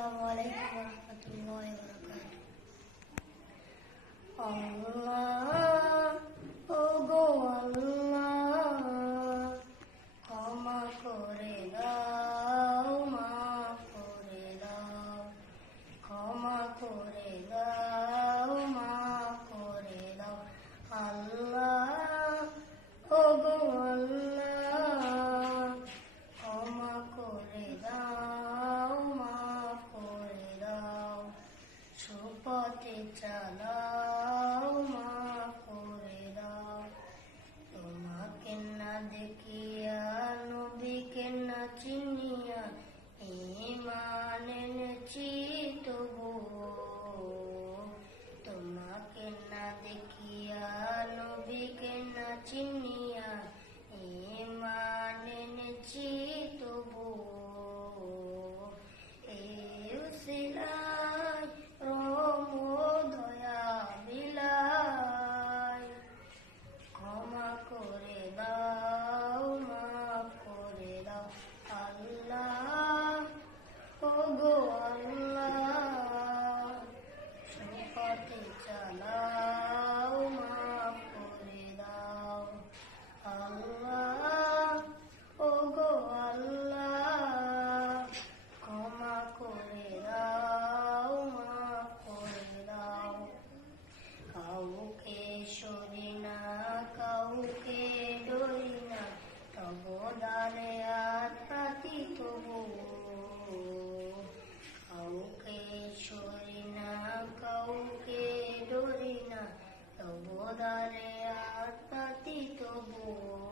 अस्सलाम वालेकुम वरहमतुल्लाहि व সুপথে চালাও মাফ করে দাও। তোমাকে না দেখিয়া নবীকে না চিনিয়া ইমান এনেছি তবু তোমাকে না দেখিয়া নবীকে না চিনিয়া করে দাও মাফ করে দাও। আল্লাহ ও গো আল্লাহ। Oda